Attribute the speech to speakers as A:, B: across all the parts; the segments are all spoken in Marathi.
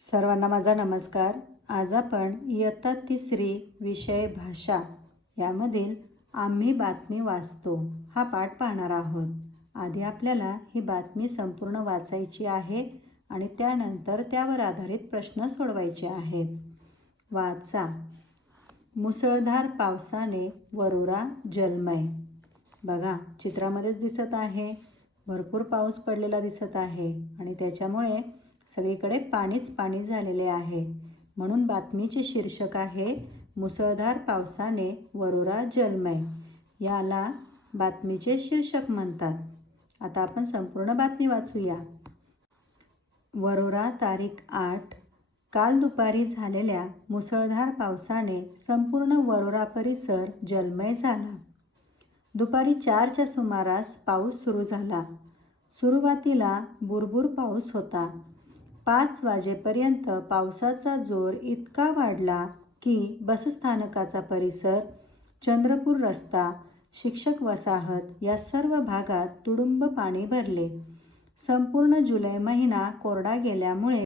A: सर्वांना माझा नमस्कार. आज आपण इयत्ता तिसरी विषय भाषा यामधील आम्ही बातमी वाचतो हा पाठ पाहणार आहोत. आधी आपल्याला ही बातमी संपूर्ण वाचायची आहे आणि त्यानंतर त्यावर आधारित प्रश्न सोडवायचे आहेत. वाचा. मुसळधार पावसाने वरोरा जलमय. बघा चित्रामध्येच दिसत आहे. भरपूर पाऊस पडलेला दिसत आहे आणि त्याच्यामुळे सगळीकडे पाणीच पाणी झालेले आहे. म्हणून बातमीचे शीर्षक आहे मुसळधार पावसाने वरोरा जलमय. याला बातमीचे शीर्षक म्हणतात. आता आपण संपूर्ण बातमी वाचूया. वरोरा तारीख आठ. काल दुपारी झालेल्या मुसळधार पावसाने संपूर्ण वरोरा परिसर जलमय झाला. दुपारी चारच्या सुमारास पाऊस सुरू झाला. सुरुवातीला बुरबुर पाऊस होता. पाच वाजेपर्यंत पावसाचा जोर इतका वाढला की बसस्थानकाचा परिसर चंद्रपूर रस्ता शिक्षक वसाहत या सर्व भागात तुडुंब पाणी भरले. संपूर्ण जुलै महिना कोरडा गेल्यामुळे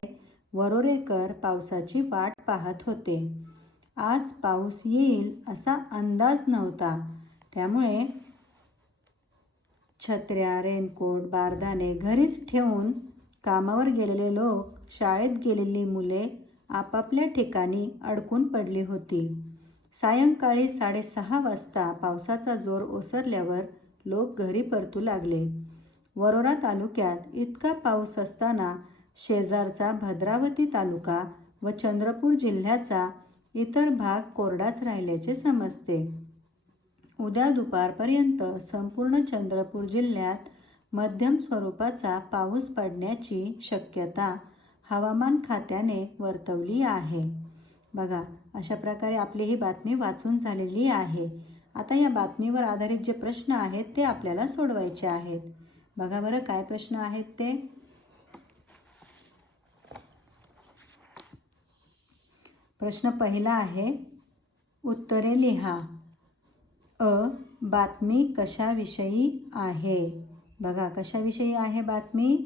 A: वरोरेकर पावसाची वाट पाहत होते. आज पाऊस येईल असा अंदाज नव्हता. त्यामुळे छत्र्या रेनकोट बारदाने घरीच ठेवून कामावर गेलेले लोक शाळेत गेलेली मुले आपापल्या ठिकाणी अडकून पडली होती. सायंकाळी साडेसहा वाजता पावसाचा जोर ओसरल्यावर लोक घरी परतू लागले. वरोरा तालुक्यात इतका पाऊस असताना शेजारचा भद्रावती तालुका व चंद्रपूर जिल्ह्याचा इतर भाग कोरडाच राहिल्याचे समजते. उद्या दुपारपर्यंत संपूर्ण चंद्रपूर जिल्ह्यात मध्यम स्वरूपाचा पाऊस पडण्याची शक्यता हवामान खात्याने वर्तवली आहे. बघा अशा प्रकारे आपली ही बातमी वाचून झालेली आहे. आता या बातमीवर आधारित जे प्रश्न आहेत ते आपल्याला सोडवायचे आहेत. बघा बरं काय प्रश्न आहेत ते? प्रश्न पहिला आहे उत्तरे लिहा. अ बातमी कशाविषयी आहे? बघा कशाविषयी आहे बातमी?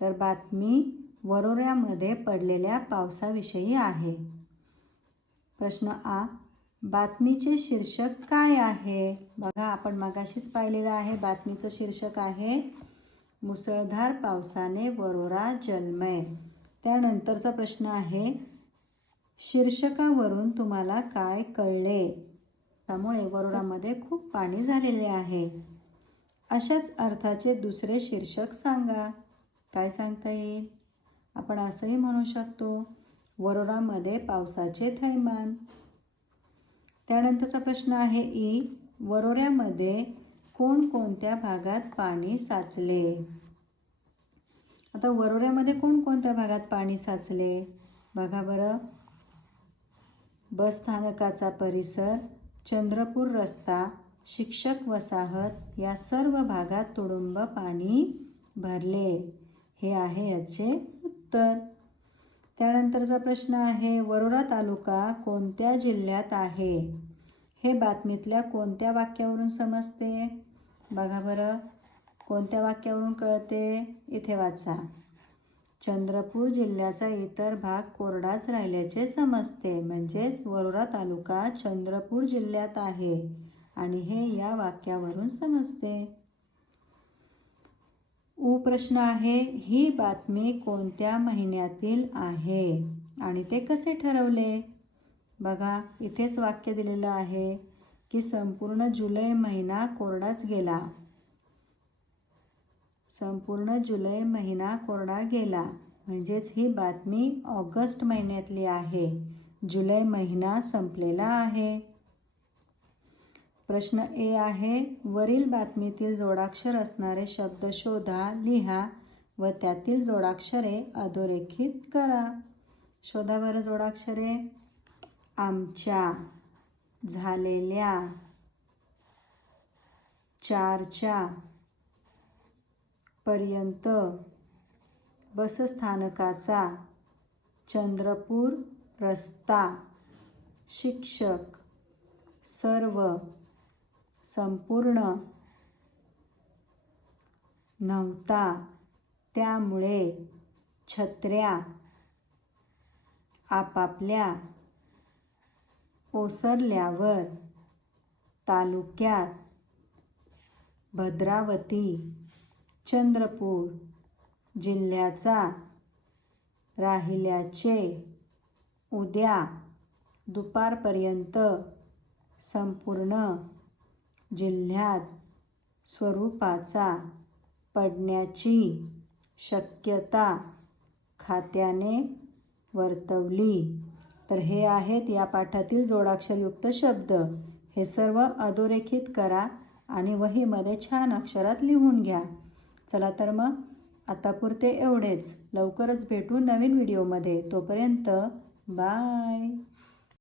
A: तर बातमी वरोऱ्यामध्ये पडलेल्या पावसाविषयी आहे. प्रश्न आ बातमीचे शीर्षक काय आहे? बघा आपण मगाशीच पाहिलेलं आहे बातमीचं शीर्षक आहे मुसळधार पावसाने वरोरा जलमय त्यानंतरचा प्रश्न आहे शीर्षकावरून तुम्हाला काय कळले? त्यामुळे वरोरामध्ये खूप पाणी झालेले आहे. अशाच अर्थाचे दुसरे शीर्षक सांगा. काय सांगता येईल? आपण असंही म्हणू शकतो वरोरामध्ये पावसाचे थैमान. त्यानंतरचा प्रश्न आहे ई वरोऱ्यामध्ये कोणकोणत्या भागात पाणी साचले? आता वरोऱ्यामध्ये कोणकोणत्या भागात पाणी साचले? बघा बरं. बस स्थानकाचा परिसर चंद्रपूर रस्ता शिक्षक वसाहत या सर्व भागात तुडुंब पाणी भरले. हे आहे याचे उत्तर. त्यानंतरचा प्रश्न आहे वरोरा तालुका कोणत्या जिल्ह्यात आहे? हे बातमीतल्या कोणत्या वाक्यावरून समजते? बघा बरं. कोणत्या वाक्यावरून कळते? इथे वाचा. चंद्रपूर जिल्ह्याचा इतर भाग कोरडाच राहिल्याचे समजते. म्हणजेच वरोरा तालुका चंद्रपूर जिल्ह्यात आहे. आणि हे या वाक्यावरून समजते. उ प्रश्न आहे ही बातमी कोणत्या महिन्यातील आहे? आणि ते कसे ठरवले? बघा इथेच वाक्य दिलेलं आहे की संपूर्ण जुलै महिना कोरडाच गेला. संपूर्ण जुलै महिना कोरडा गेला. म्हणजेच ही बातमी ऑगस्ट महिन्यातली आहे. जुलै महिना संपलेला आहे. प्रश्न ए आहे वरील बातमीतील जोडाक्षर असणारे शब्द शोधा लिहा व त्यातील जोडाक्षरे अधोरेखित करा. शोधा बरं जोडाक्षरे. आमच्या झालेल्या चारच्या पर्यंत बसस्थानकाचा चंद्रपूर रस्ता शिक्षक सर्व संपूर्ण नव्हता. त्यामुळे छत्र्या आपापल्या ओसरल्यावर तालुक्यात भद्रावती चंद्रपूर जिल्ह्याचा राहिल्याचे उद्या दुपारपर्यंत संपूर्ण जिल्ह्यात स्वरूपाचा पडण्याची शक्यता खात्याने वर्तवली. तर हे आहेत या पाठातील जोडाक्षरयुक्त शब्द. हे सर्व अधोरेखित करा आणि वहीमध्ये छान अक्षरात लिहून घ्या. चला तर मग आतापुरते एवढेच. लवकरच भेटू नवीन व्हिडिओमध्ये. तोपर्यंत बाय.